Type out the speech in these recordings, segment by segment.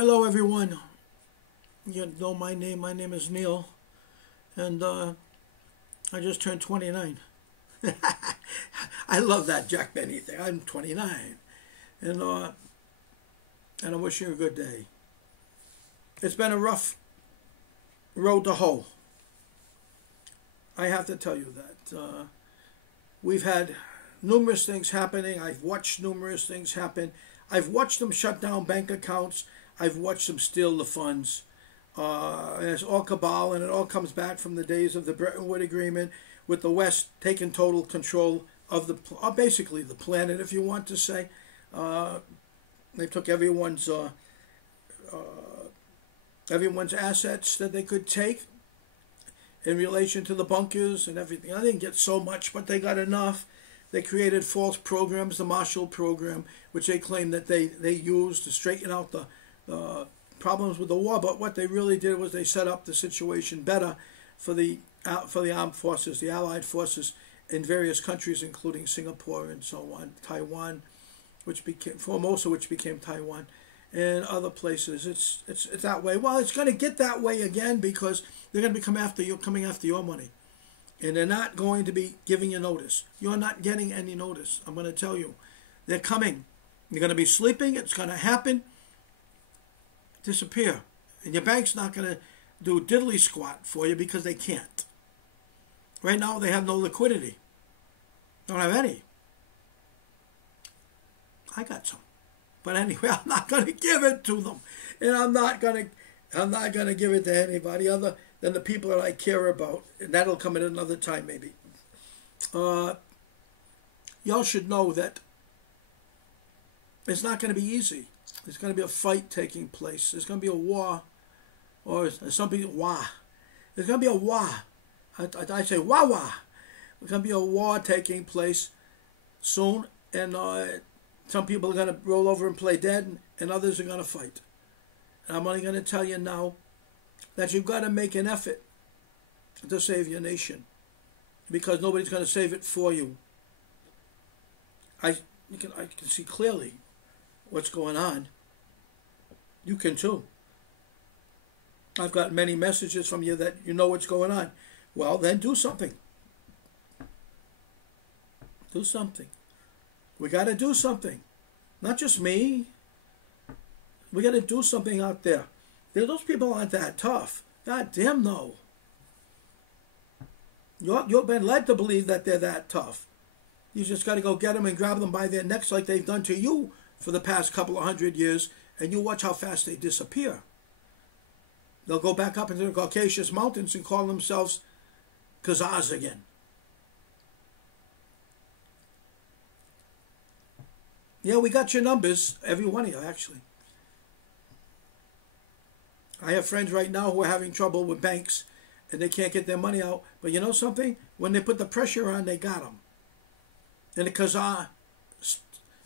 Hello, everyone. You know my name. My name is Neil, and I just turned 29. I love that Jack Benny thing. I'm 29, and I wish you a good day. It's been a rough road to hoe. I have to tell you that we've had numerous things happening. I've watched numerous things happen. I've watched them shut down bank accounts. I've watched them steal the funds. And it's all cabal, and it all comes back from the days of the Bretton Woods Agreement, with the West taking total control of basically the planet, if you want to say. They took everyone's assets that they could take in relation to the bunkers and everything. I didn't get so much, but they got enough. They created false programs, the Marshall Program, which they claimed that they used to straighten out the problems with the war. But what they really did was they set up the situation better for the armed forces, the Allied forces in various countries, including Singapore and so on, Taiwan, Formosa, which became Taiwan, and other places. It's that way. Well, it's going to get that way again because they're going to be coming after your money. And they're not going to be giving you notice. You're not getting any notice. I'm going to tell you. They're coming. You're going to be sleeping. It's going to happen. Disappear. And your bank's not going to do diddly squat for you because they can't. Right now, they have no liquidity. Don't have any. I got some. But anyway, I'm not going to give it to them. And I'm not going to give it to anybody other than the people that I care about. And that'll come at another time, maybe. Y'all should know that it's not going to be easy. There's going to be a fight taking place. There's going to be a war. Or some people, wah. There's going to be a wah. I say wah-wah. There's going to be a war taking place soon. And some people are going to roll over and play dead. And others are going to fight. And I'm only going to tell you now that you've got to make an effort to save your nation, because nobody's going to save it for you. I can see clearly what's going on. You can too. I've got many messages from you that you know what's going on. Well, then do something. Do something. We got to do something. Not just me. We got to do something out there. Those people aren't that tough. God damn no. You've been led to believe that they're that tough. You just got to go get them and grab them by their necks like they've done to you for the past couple of 100 years, and you watch how fast they disappear. They'll go back up into the Caucasus Mountains and call themselves Khazars again. Yeah, we got your numbers, every one of you, actually. I have friends right now who are having trouble with banks, and they can't get their money out. But you know something? When they put the pressure on, they got them. And the Khazar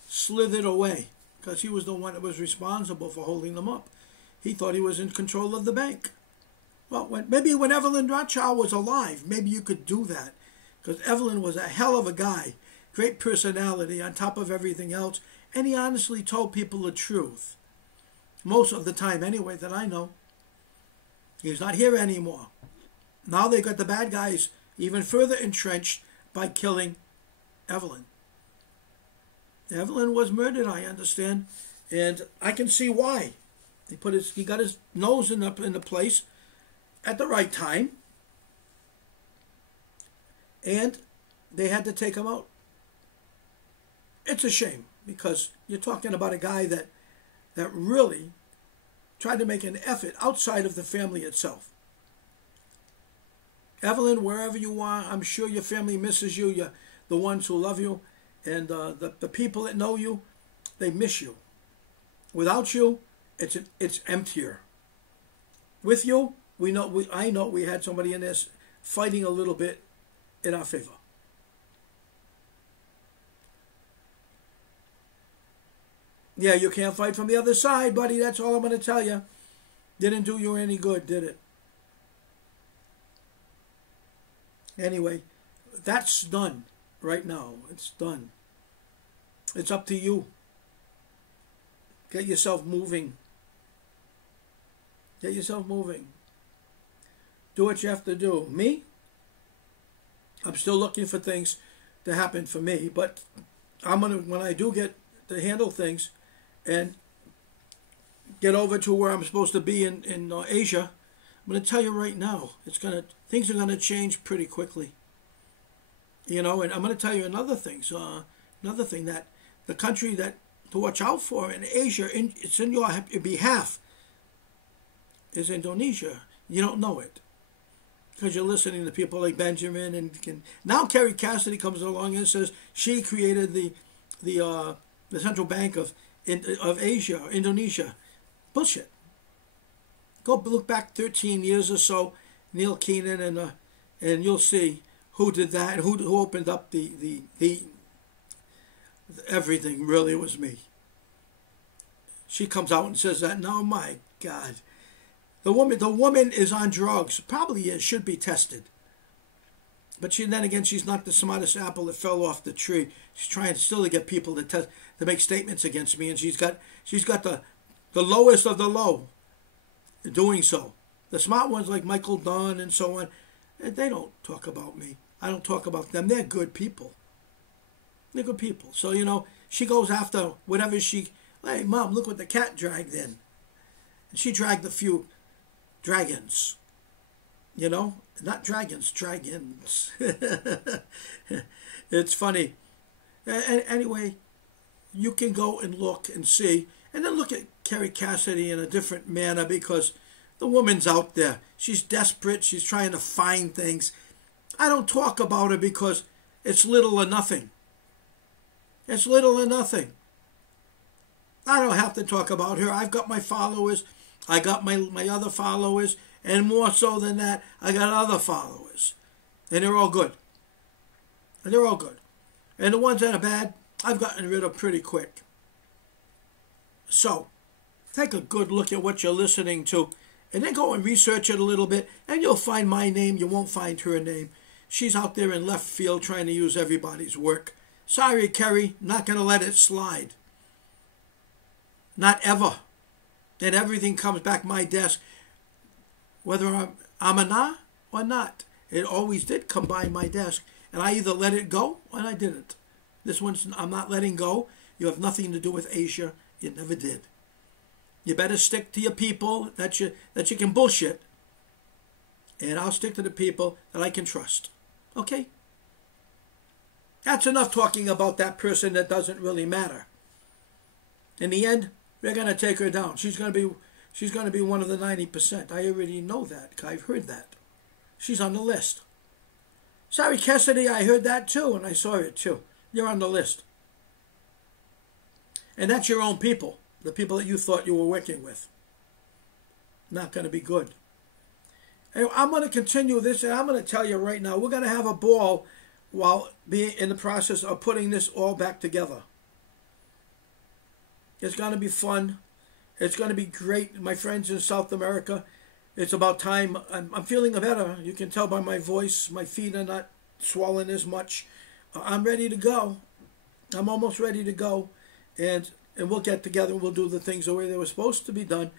slithered away because he was the one that was responsible for holding them up. He thought he was in control of the bank. Well, maybe when Evelyn Rothschild was alive, maybe you could do that, because Evelyn was a hell of a guy, great personality on top of everything else, and he honestly told people the truth. Most of the time anyway, that I know. He's not here anymore. Now they got the bad guys even further entrenched by killing Evelyn. Evelyn was murdered, I understand, and I can see why. He got his nose in the place at the right time, and they had to take him out. It's a shame, because you're talking about a guy that really tried to make an effort outside of the family itself. Evelyn, wherever you are, I'm sure your family misses you. You're the ones who love you, and the people that know you, they miss you. Without you, it's emptier. With you, I know we had somebody in this fighting a little bit in our favor. Yeah, you can't fight from the other side, buddy. That's all I'm going to tell you. Didn't do you any good, did it? Anyway, that's done right now. It's done. It's up to you. Get yourself moving. Get yourself moving. Do what you have to do. Me, I'm still looking for things to happen for me, but when I do get to handle things and get over to where I'm supposed to be in Asia, I'm going to tell you right now, things are gonna change pretty quickly. You know, and I'm going to tell you another thing. Another thing that the country that to watch out for in Asia, it's in your behalf, is Indonesia. You don't know it because you're listening to people like Benjamin and now Kerry Cassidy comes along and says she created the central bank of Asia, Indonesia. Bullshit. Go look back 13 years or so, Neil Keenan, and you'll see who did that and who opened up the everything. Really, was me. She comes out and says that. No, my God, the woman is on drugs. Probably is, should be tested. But then again, she's not the smartest apple that fell off the tree. She's trying still to get people to make statements against me, and she's got the lowest of the low doing so. The smart ones like Michael Dunn and so on, they don't talk about me. I don't talk about them. They're good people. They're good people. So, you know, she goes after whatever hey, Mom, look what the cat dragged in. And she dragged a few dragons. You know? Not dragons, dragons. It's funny. Anyway, you can go and look and see. And then look at Kerry Cassidy in a different manner because the woman's out there. She's desperate. She's trying to find things. I don't talk about her because it's little or nothing. It's little or nothing. I don't have to talk about her. I've got my followers. I got my other followers. And more so than that, I got other followers. And they're all good. And they're all good. And the ones that are bad, I've gotten rid of pretty quick. So, take a good look at what you're listening to. And then go and research it a little bit. And you'll find my name. You won't find her name. She's out there in left field trying to use everybody's work. Sorry, Kerry. Not going to let it slide. Not ever. Then everything comes back my desk. Whether I'm a nah or not. It always did come by my desk. And I either let it go or I didn't. This one's I'm not letting go. You have nothing to do with Asia. You never did. You better stick to your people that you can bullshit. And I'll stick to the people that I can trust. Okay? That's enough talking about that person that doesn't really matter. In the end, they're going to take her down. She's going to be one of the 90%. I already know that. I've heard that. She's on the list. Sorry, Cassidy, I heard that too, and I saw it too. You're on the list. And that's your own people. The people that you thought you were working with. Not going to be good. Anyway, I'm going to continue this, and I'm going to tell you right now, we're going to have a ball while being in the process of putting this all back together. It's going to be fun. It's going to be great. My friends in South America, it's about time. I'm feeling better. You can tell by my voice. My feet are not swollen as much. I'm ready to go. I'm almost ready to go. And we'll get together and we'll do the things the way they were supposed to be done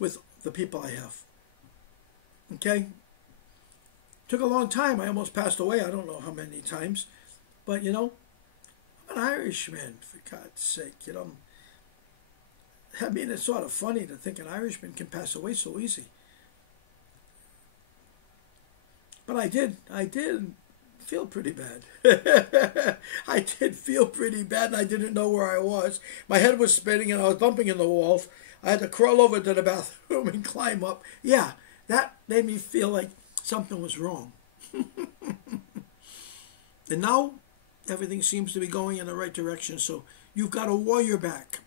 with the people I have. Okay? Took a long time. I almost passed away. I don't know how many times. But, you know, I'm an Irishman, for God's sake. You know, I mean, it's sort of funny to think an Irishman can pass away so easy. But I did feel pretty bad. I did feel pretty bad, and I didn't know where I was. My head was spinning, and I was bumping in the walls. I had to crawl over to the bathroom and climb up. Yeah, that made me feel like something was wrong. And now, everything seems to be going in the right direction, so you've got a warrior back.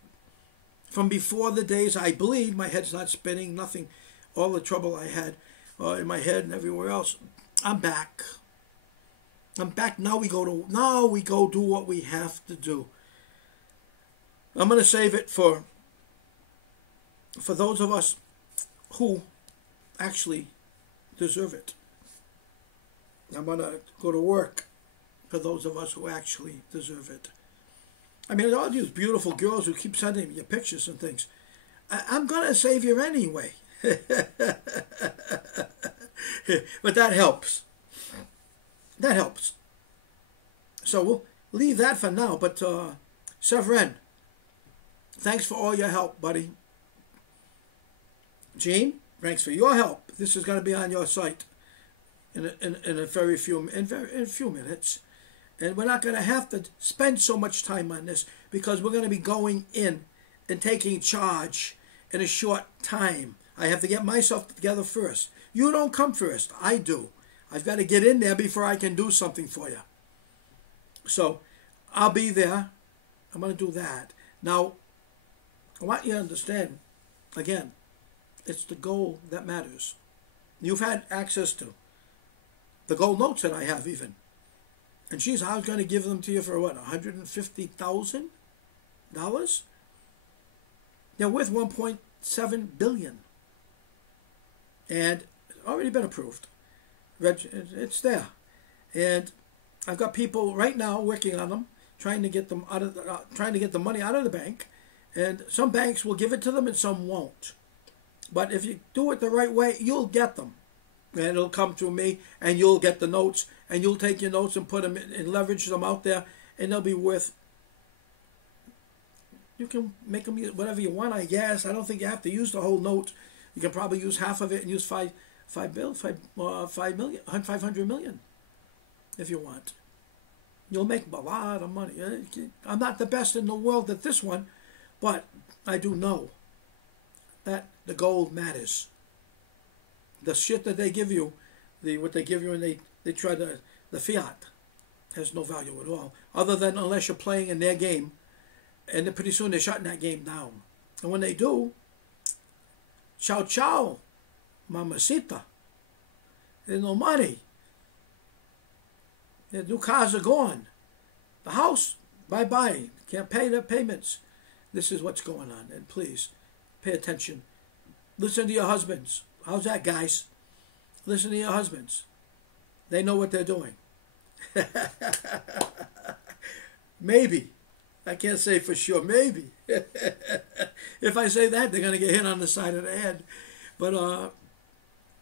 From before the days, I believe, my head's not spinning, nothing, all the trouble I had in my head and everywhere else, I'm back. I'm back. Now we go do what we have to do. I'm going to save it for those of us who actually deserve it. I'm going to go to work for those of us who actually deserve it. I mean, all these beautiful girls who keep sending me pictures and things. I'm going to save you anyway. But that helps. That helps. So we'll leave that for now. But Severin, thanks for all your help, buddy. Gene, thanks for your help. This is going to be on your site in a few minutes. And we're not going to have to spend so much time on this because we're going to be going in and taking charge in a short time. I have to get myself together first. You don't come first. I do. I've got to get in there before I can do something for you. So I'll be there. I'm going to do that. Now, I want you to understand, again, it's the goal that matters. You've had access to the gold notes that I have even. And geez, I was going to give them to you for what, $150,000? They're worth $1.7 billion. And it's already been approved. It's there. And I've got people right now working on them, trying to get them trying to get the money out of the bank. And some banks will give it to them and some won't. But if you do it the right way, you'll get them. And it'll come through me, and you'll get the notes, and you'll take your notes and put them and leverage them out there, and they'll be worth. You can make them whatever you want, I guess. I don't think you have to use the whole note. You can probably use half of it and use 500 million, if you want. You'll make a lot of money. I'm not the best in the world at this one, but I do know that the gold matters. The shit that they give you, what they give you, and they try to, the fiat has no value at all, other than unless you're playing in their game, and then pretty soon they're shutting that game down. And when they do, ciao ciao, mamacita. There's no money. The new cars are gone. The house, bye-bye. Can't pay their payments. This is what's going on, and please pay attention. Listen to your husbands. How's that, guys? Listen to your husbands. They know what they're doing. Maybe. I can't say for sure. Maybe. If I say that, they're going to get hit on the side of the head. But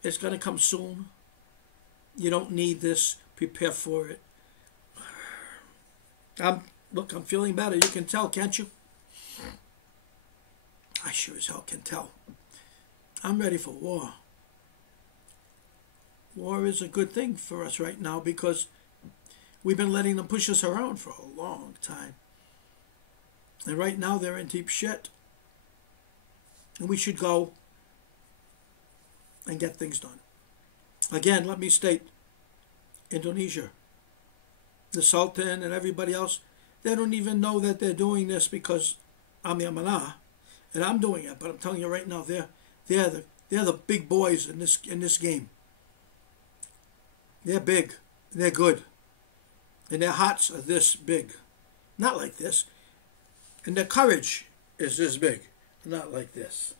it's going to come soon. You don't need this. Prepare for it. Look, I'm feeling better. You can tell, can't you? I sure as hell can tell. I'm ready for war. War is a good thing for us right now because we've been letting them push us around for a long time. And right now they're in deep shit. And we should go and get things done. Again, let me state, Indonesia, the Sultan and everybody else, they don't even know that they're doing this because I'm Yamana and I'm doing it. But I'm telling you right now, they're the big boys in this game. They're big. They're good. And their hearts are this big. Not like this. And their courage is this big. Not like this.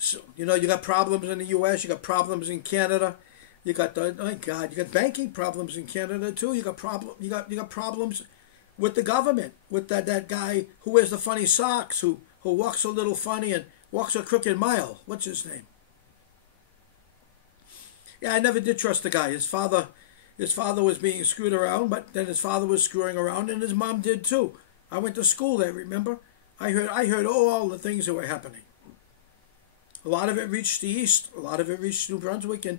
So, you got problems in the U.S., you got problems in Canada, you got you got banking problems in Canada too. You got problems with the government, with that guy who wears the funny socks, who walks a little funny and walks a crooked mile. What's his name? Yeah, I never did trust the guy. His father was being screwed around, but then his father was screwing around, and his mom did too. I went to school there. Remember? I heard all the things that were happening. A lot of it reached the east. A lot of it reached New Brunswick and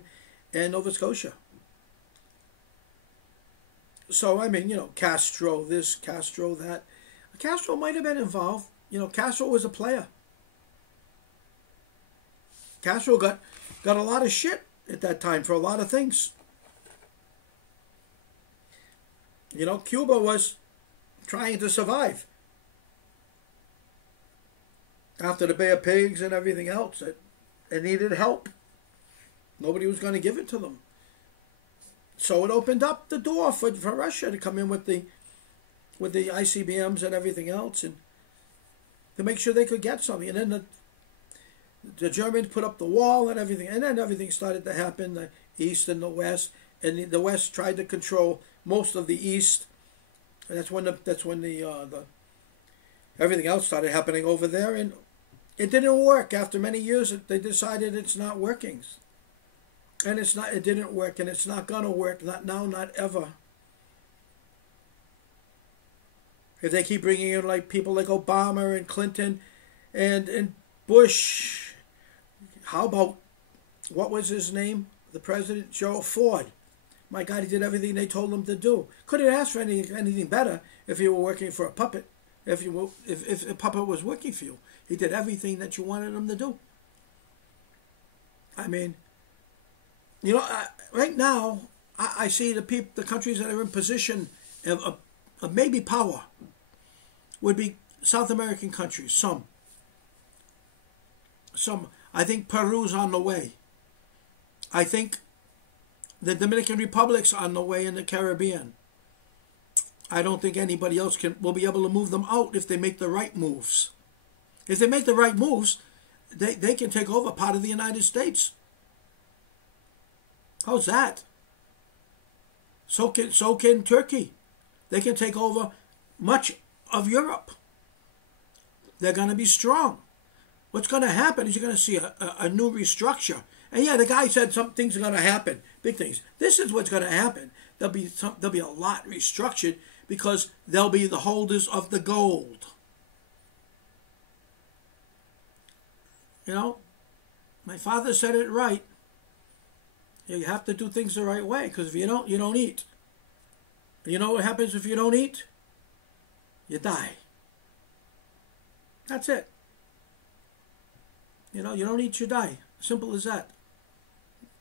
Nova Scotia. So, I mean, Castro this, Castro that. Castro might have been involved. Castro was a player. Castro got a lot of shit at that time for a lot of things. Cuba was trying to survive. After the Bay of Pigs and everything else, it needed help. Nobody was going to give it to them. So it opened up the door for Russia to come in with the ICBMs and everything else, and to make sure they could get something. And then the Germans put up the wall and everything, and then everything started to happen, the East and the West, and the West tried to control most of the East. And that's when the everything else started happening over there, and It didn't work. After many years, they decided it's not working. And it didn't work, and it's not going to work. Not now, not ever. If they keep bringing in like people like Obama and Clinton and Bush, how about, what was his name? The president, Gerald Ford. My God, he did everything they told him to do. Couldn't ask for anything better if you were working for a puppet. If a puppet was working for you, he did everything that you wanted him to do. I mean, you know, right now I see the countries that are in position of maybe power would be South American countries. Some. I think Peru's on the way. I think the Dominican Republic's on the way in the Caribbean. I don't think anybody else will be able to move them out if they make the right moves. If they make the right moves, they can take over part of the United States. How's that? So can Turkey. They can take over much of Europe. They're going to be strong. What's going to happen is you're going to see a new restructure. And yeah, the guy said some things are going to happen, big things. This is what's going to happen. There'll be a lot restructured because they'll be the holders of the gold. You know, my father said it right. You have to do things the right way, because if you don't, you don't eat. And you know what happens if you don't eat? You die. That's it. You know, you don't eat, you die. Simple as that.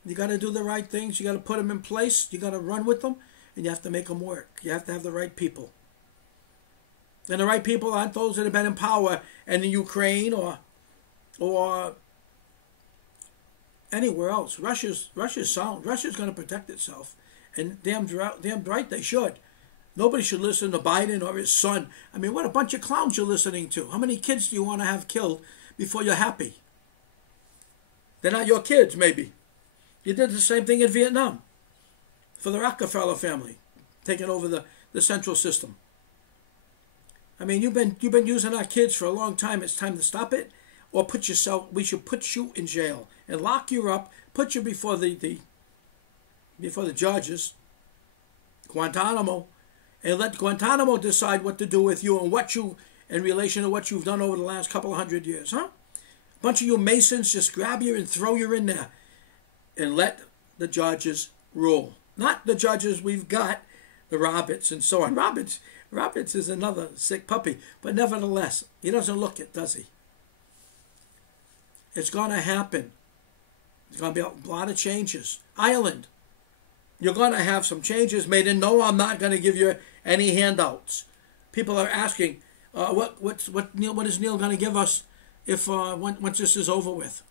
You got to do the right things. You got to put them in place. You got to run with them, and you have to make them work. You have to have the right people. And the right people aren't those that have been in power in the Ukraine or anywhere else. Russia's sound. Russia's going to protect itself, and damn right they should. Nobody should listen to Biden or his son. I mean, what a bunch of clowns you're listening to. How many kids do you want to have killed before you're happy? They're not your kids, maybe. You did the same thing in Vietnam for the Rockefeller family, taking over the central system. I mean, you've been using our kids for a long time. It's time to stop it, or we should put you in jail and lock you up, put you before the judges, Guantanamo, and let Guantanamo decide what to do with you and what you, in relation to what you've done over the last couple of 100 years, huh? A bunch of you Masons just grab you and throw you in there and let the judges rule. Not the judges we've got, the Roberts and so on. Roberts is another sick puppy, but nevertheless, he doesn't look it, does he? It's going to happen. There's going to be a lot of changes. Ireland, you're going to have some changes made, and no, I'm not going to give you any handouts. People are asking, what is Neil going to give us if once this is over with?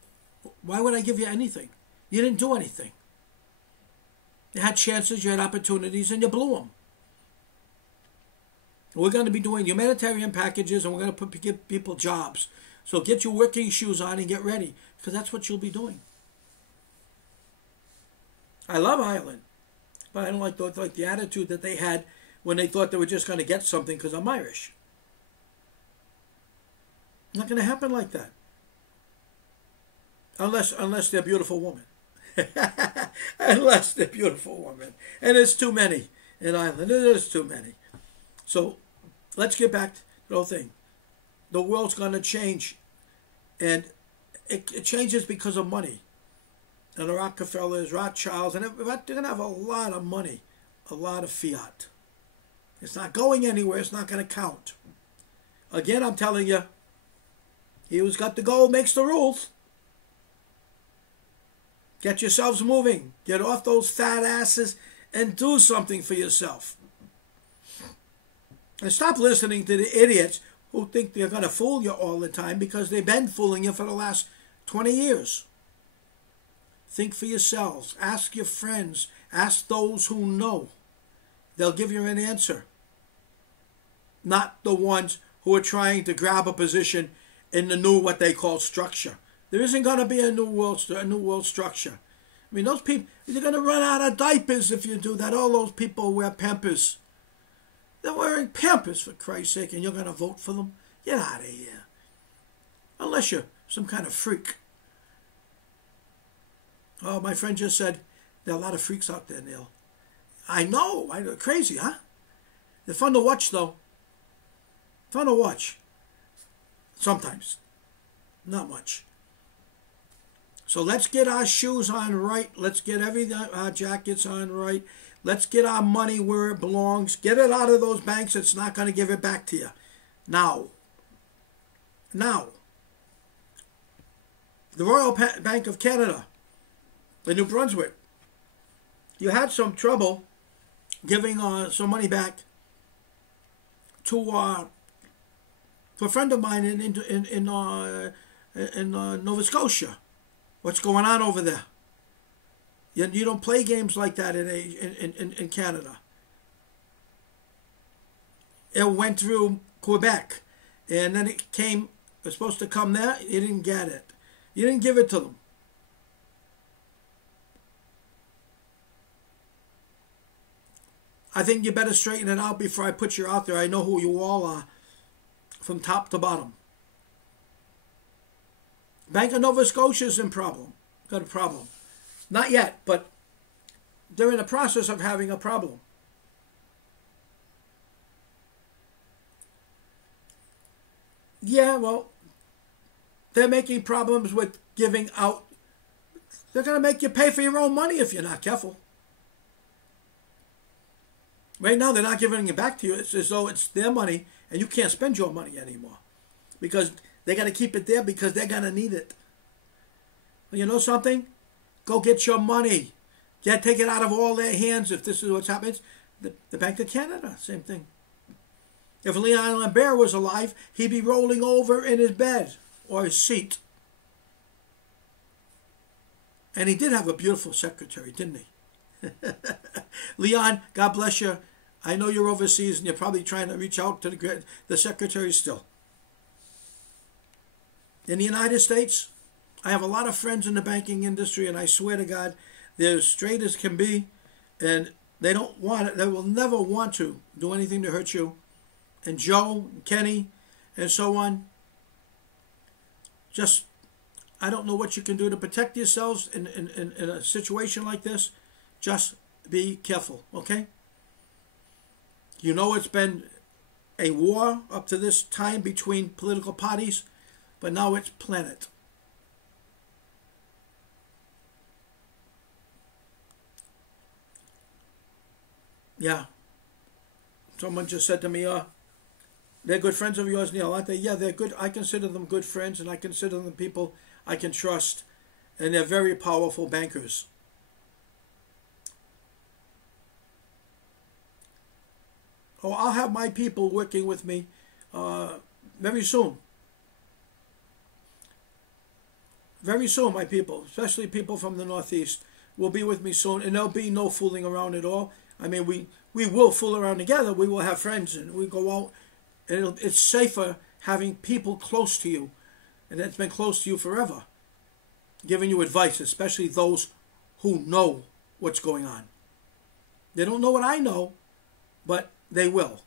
Why would I give you anything? You didn't do anything. You had chances, you had opportunities, and you blew them. We're going to be doing humanitarian packages, and we're going to give people jobs. So get your working shoes on and get ready, because that's what you'll be doing. I love Ireland, but I don't like the attitude that they had when they thought they were just going to get something because I'm Irish. Not going to happen like that. Unless they're a beautiful woman. Unless they're a beautiful woman. And there's too many in Ireland. There's too many. So let's get back to the whole thing. The world's going to change. And it changes because of money. And the Rockefellers, Rothschilds, and they're going to have a lot of money. A lot of fiat. It's not going anywhere. It's not going to count. Again, I'm telling you, he who's got the gold makes the rules. Get yourselves moving. Get off those fat asses and do something for yourself. And stop listening to the idiots who think they're going to fool you all the time, because they've been fooling you for the last 20 years. Think for yourselves. Ask your friends. Ask those who know. They'll give you an answer. Not the ones who are trying to grab a position in the new, what they call, structure. There isn't going to be a new world structure. I mean, those people, you're going to run out of diapers if you do that. All those people wear Pampers. They're wearing Pampers, for Christ's sake, and you're going to vote for them? Get out of here. Unless some kind of freak. Oh, my friend just said there are a lot of freaks out there, Neil. I know. Crazy, huh? They're fun to watch, though. Fun to watch. Sometimes. Not much. So let's get our shoes on right. Let's get our jackets on right. Let's get our money where it belongs. Get it out of those banks that's not going to give it back to you. Now. Now. The Royal Bank of Canada in New Brunswick. You had some trouble giving some money back to a friend of mine in Nova Scotia. What's going on over there? You don't play games like that in Canada. It went through Quebec, and then it was supposed to come there. You didn't get it. You didn't give it to them. I think you better straighten it out before I put you out there. I know who you all are from top to bottom. Bank of Nova Scotia's in problem. Got a problem. Not yet, but they're in the process of having a problem. Yeah, well, they're making problems with giving out. They're going to make you pay for your own money if you're not careful. Right now, they're not giving it back to you. It's as though it's their money, and you can't spend your money anymore. Because they got to keep it there because they're going to need it. Well, you know something? Go get your money. Take it out of all their hands if this is what's happening. The Bank of Canada, same thing. If Leon Lambert was alive, he'd be rolling over in his bed or his seat. And he did have a beautiful secretary, didn't he? Leon, God bless you. I know you're overseas and you're probably trying to reach out to the secretary still. In the United States, I have a lot of friends in the banking industry, and I swear to God, they're as straight as can be, and they don't want it. They will never want to do anything to hurt you. And Joe, and Kenny, and so on. Just, I don't know what you can do to protect yourselves in a situation like this. Just be careful, okay? You know it's been a war up to this time between political parties, but now it's planet. Yeah. Someone just said to me, they're good friends of yours, Neil, aren't they? Yeah, they're good. I consider them good friends, and I consider them people I can trust, and they're very powerful bankers. Oh, I'll have my people working with me very soon. Very soon, my people, especially people from the Northeast, will be with me soon, and there'll be no fooling around at all. I mean, we will fool around together. We will have friends, and we go out. And it's safer having people close to you, and that's been close to you forever, giving you advice, especially those who know what's going on. They don't know what I know, but they will.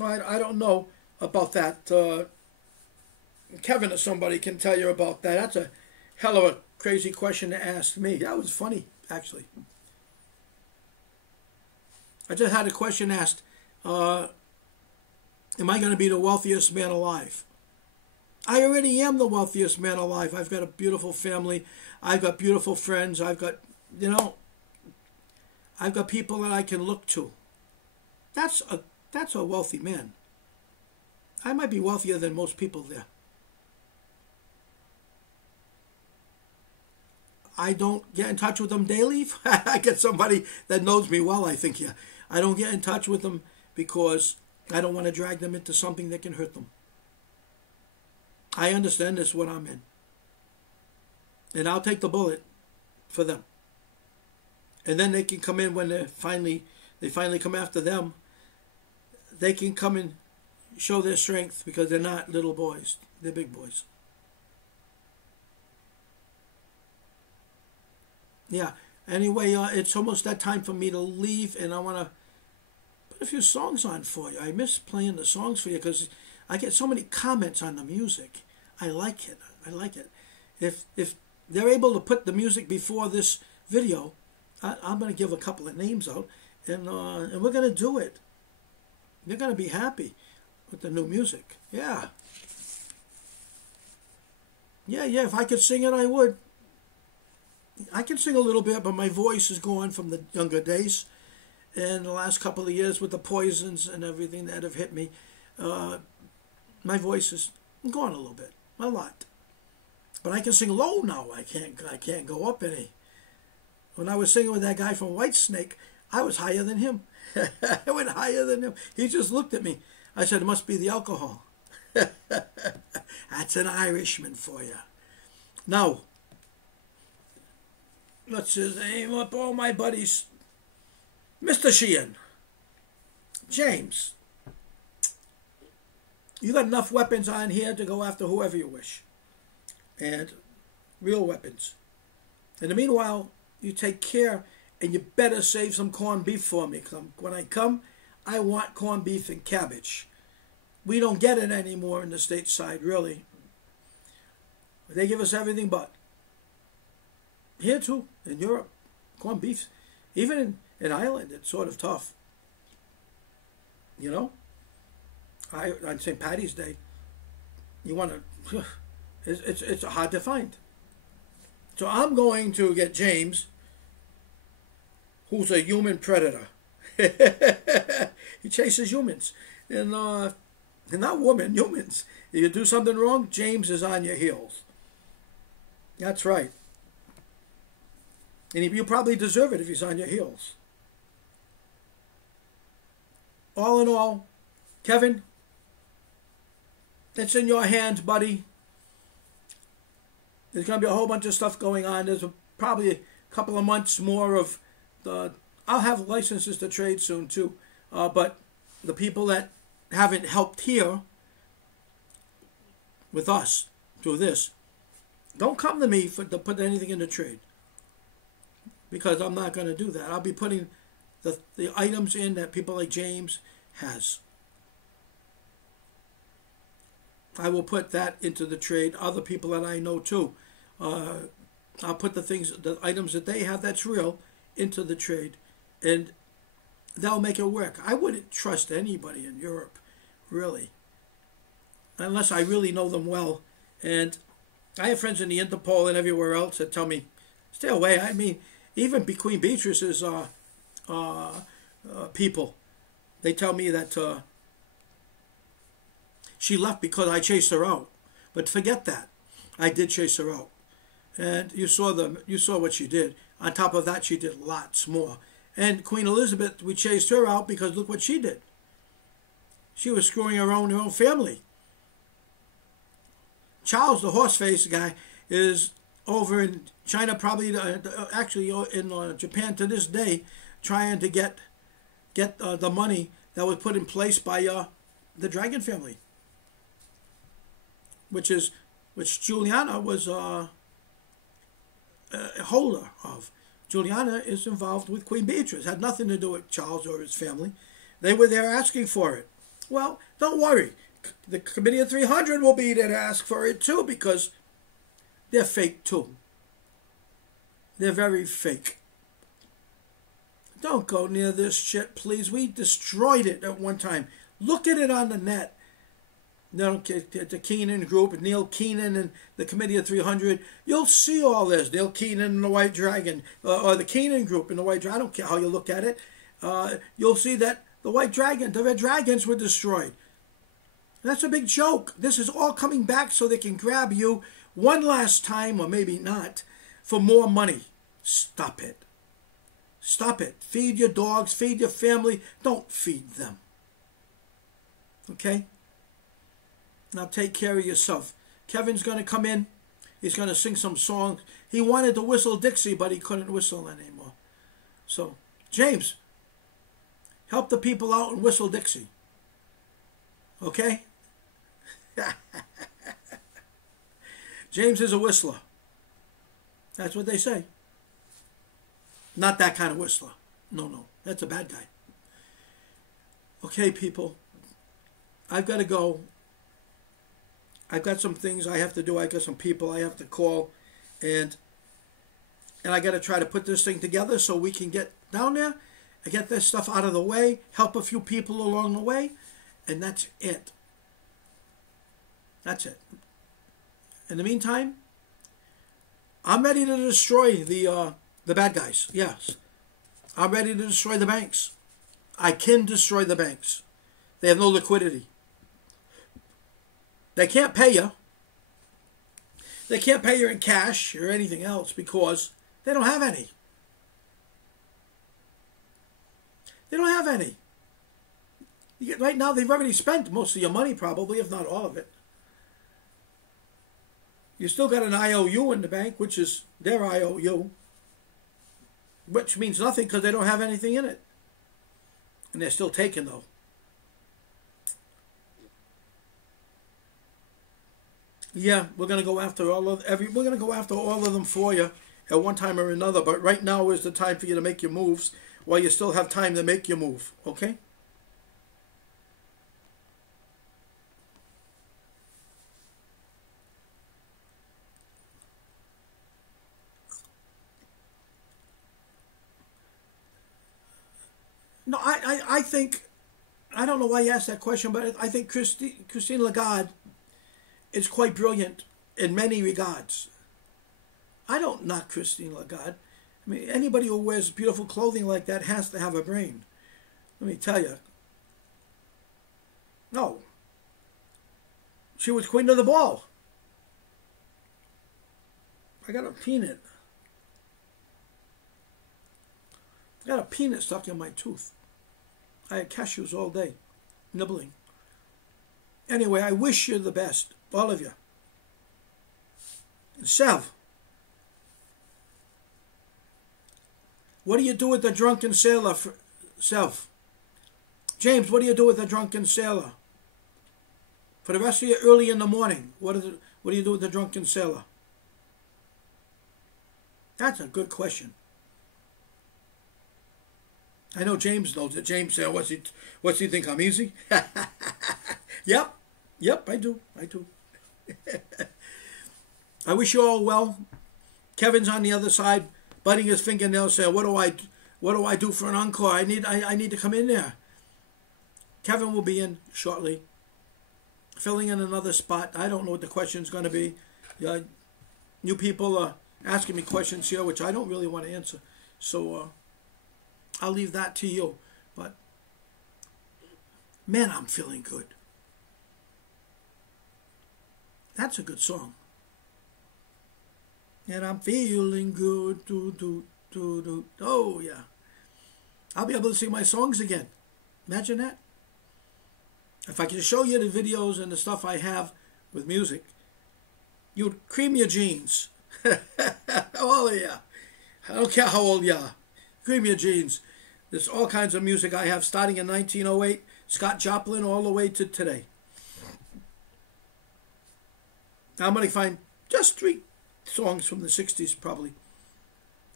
I don't know about that. Kevin or somebody can tell you about that. That's a hell of a crazy question to ask me. That was funny, actually. I just had a question asked, am I going to be the wealthiest man alive? I already am the wealthiest man alive. I've got a beautiful family. I've got beautiful friends. I've got, I've got people that I can look to. That's a wealthy man. I might be wealthier than most people there. I don't get in touch with them daily. I get somebody that knows me well, I think, yeah. I don't get in touch with them because I don't want to drag them into something that can hurt them. I understand this is what I'm in. And I'll take the bullet for them. And then they can come in when they finally come after them. They can come and show their strength because they're not little boys. They're big boys. Yeah. Anyway, it's almost that time for me to leave, and I want to put a few songs on for you. I miss playing the songs for you because I get so many comments on the music. I like it. I like it. If they're able to put the music before this video, I'm going to give a couple of names out, and we're going to do it. You're going to be happy with the new music. Yeah. Yeah, if I could sing it, I would. I can sing a little bit, but my voice is gone from the younger days. And the last couple of years with the poisons and everything that have hit me, my voice is gone a little bit, a lot. But I can sing low now. I can't go up any. When I was singing with that guy from Whitesnake, I was higher than him. I went higher than him. He just looked at me. I said, it must be the alcohol. That's an Irishman for you. Now, let's just aim up all my buddies. Mr. Sheehan, James, you got enough weapons on here to go after whoever you wish. And real weapons. In the meanwhile, you take care, and you better save some corned beef for me. When I come, I want corned beef and cabbage. We don't get it anymore in the stateside, really. They give us everything but. Here too, in Europe, corned beef. Even in Ireland, it's sort of tough. You know? On St. Paddy's Day, you want to... It's hard to find. So I'm going to get James, who's a human predator. He chases humans. And not women, humans. If you do something wrong, James is on your heels. That's right. And you probably deserve it if he's on your heels. All in all, Kevin, it's in your hands, buddy. There's going to be a whole bunch of stuff going on. There's probably a couple of months more of the... I'll have licenses to trade soon too. But the people that haven't helped here with us through this, don't come to me to put anything in the trade. Because I'm not going to do that. I'll be putting the items in that people like James has. I will put that into the trade. Other people that I know too. I'll put the items that they have that's real into the trade. And they'll make it work. I wouldn't trust anybody in Europe, really. Unless I really know them well. And I have friends in the Interpol and everywhere else that tell me, stay away. I mean, even Queen Beatrice's people, they tell me that she left because I chased her out. But forget that. I did chase her out. And you saw what she did. On top of that, she did lots more. And Queen Elizabeth, we chased her out because look what she did. She was screwing her own family. Charles, the horse-faced guy, is over in China, probably actually in Japan to this day, trying to get the money that was put in place by the Dragon family, which Juliana was a holder of. Juliana is involved with Queen Beatrice. Had nothing to do with Charles or his family. They were there asking for it. Well, don't worry. The Committee of 300 will be there to ask for it too because they're fake too. They're very fake. Don't go near this shit, please. We destroyed it at one time. Look at it on the net. The Keenan group, Neil Keenan and the Committee of 300. You'll see all this. Neil Keenan and the White Dragon, or the Keenan group and the White Dragon. I don't care how you look at it. You'll see that the White Dragon, the Red Dragons were destroyed. That's a big joke. This is all coming back so they can grab you one last time, or maybe not, for more money. Stop it. Stop it. Feed your dogs. Feed your family. Don't feed them. Okay? Now take care of yourself. Kevin's going to come in. He's going to sing some songs. He wanted to whistle Dixie, but he couldn't whistle anymore. So, James, help the people out and whistle Dixie. Okay? James is a whistler. That's what they say. Not that kind of whistler. No. That's a bad guy. Okay, people, I've got to go. I've got some things I have to do. I got some people I have to call, and I got to try to put this thing together so we can get down there and get this stuff out of the way, help a few people along the way, and that's it. That's it. In the meantime, I'm ready to destroy the bad guys. Yes, I'm ready to destroy the banks. I can destroy the banks. They have no liquidity. They can't pay you. They can't pay you in cash or anything else because they don't have any. They don't have any. Right now, they've already spent most of your money, probably, if not all of it. You still got an IOU in the bank, which is their IOU, which means nothing because they don't have anything in it. And they're still taking, though. Yeah, we're gonna go after all of them for you at one time or another. But right now is the time for you to make your moves while you still have time to make your move. Okay? No, I think, I don't know why you asked that question, but I think Christine Lagarde is quite brilliant in many regards. I don't knock Christine Lagarde. I mean, anybody who wears beautiful clothing like that has to have a brain. Let me tell you. No. She was queen of the ball. I got a peanut. I got a peanut stuck in my tooth. I had cashews all day, nibbling. Anyway, I wish you the best, all of you. And Sev, what do you do with the drunken sailor, Sev? James, what do you do with the drunken sailor? For the rest of you, early in the morning, what do you do with the drunken sailor? That's a good question. I know James knows it. James said, what's he think, I'm easy? Yep, I do. I wish you all well. Kevin's on the other side, biting his fingernails, saying, what do I do for an encore? I need to come in there. Kevin will be in shortly, filling in another spot. I don't know what the question's going to be. You people are asking me questions here, which I don't really want to answer. So I'll leave that to you. But, man, I'm feeling good. That's a good song. And I'm feeling good. Oh, yeah. I'll be able to sing my songs again. Imagine that. If I can show you the videos and the stuff I have with music, you'd cream your jeans. Oh, yeah. I don't care how old you are. Cream your jeans. There's all kinds of music I have starting in 1908, Scott Joplin, all the way to today. I'm going to find just 3 songs from the 60s probably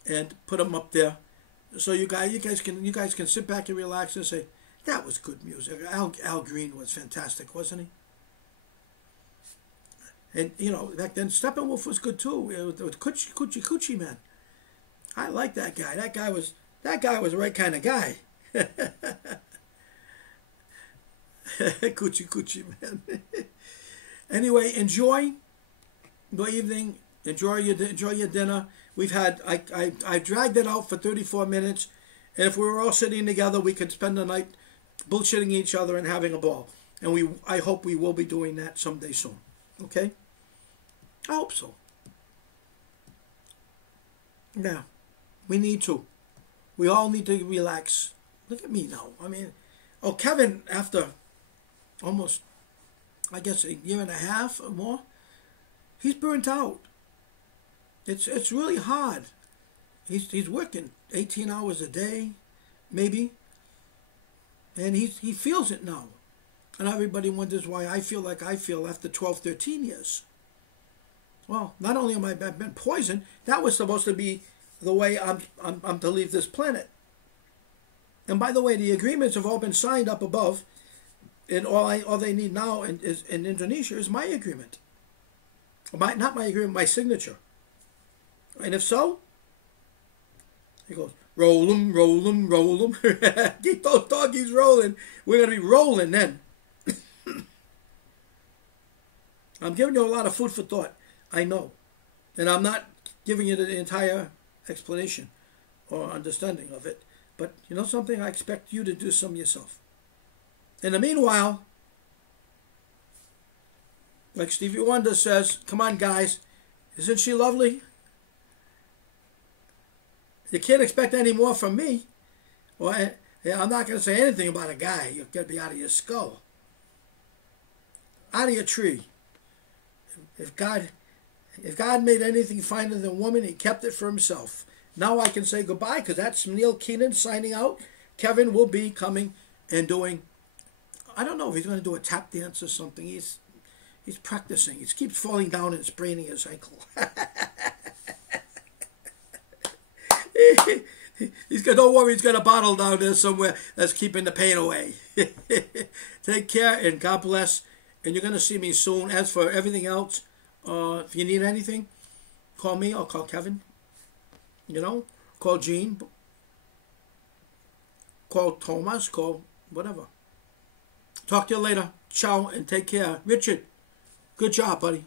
and put them up there. So you guys can sit back and relax and say, that was good music. Al Green was fantastic, wasn't he? And, you know, back then Steppenwolf was good too. With Coochie Man. I like that guy. That guy was the right kind of guy. Coochie Man. Anyway, enjoy the evening. Enjoy your dinner. I dragged it out for 34 minutes, and if we were all sitting together, we could spend the night bullshitting each other and having a ball. And I hope we will be doing that someday soon. Okay? I hope so. Now, we need to. We all need to relax. Look at me now. I mean, Kevin, after almost, I guess, a year and a half or more, he's burnt out. It's really hard. He's working 18 hours a day, maybe, and he feels it now. And everybody wonders why I feel like I feel after 12, 13 years. Well, not only am I've been poisoned, that was supposed to be the way I'm to leave this planet. And by the way, the agreements have all been signed up above, and all they need now in Indonesia is my agreement. Not my agreement, my signature. And if so, he goes, roll them, roll them, roll them. Keep those doggies rolling. We're going to be rolling then. I'm giving you a lot of food for thought. I know. And I'm not giving you the entire explanation or understanding of it. But you know something? I expect you to do some yourself. In the meanwhile, like Stevie Wonder says, come on guys, isn't she lovely? You can't expect any more from me. Well, I'm not going to say anything about a guy. You're going to be out of your skull. Out of your tree. If God made anything finer than woman, he kept it for himself. Now I can say goodbye because that's Neil Keenan signing out. Kevin will be coming and doing, I don't know if he's going to do a tap dance or something. He's practicing. He keeps falling down and spraining his ankle. Don't worry, he's got a bottle down there somewhere that's keeping the pain away. Take care and God bless. And you're going to see me soon. As for everything else, if you need anything, call me or call Kevin. You know, call Gene, call Thomas, call whatever. Talk to you later. Ciao and take care. Richard, good job, buddy.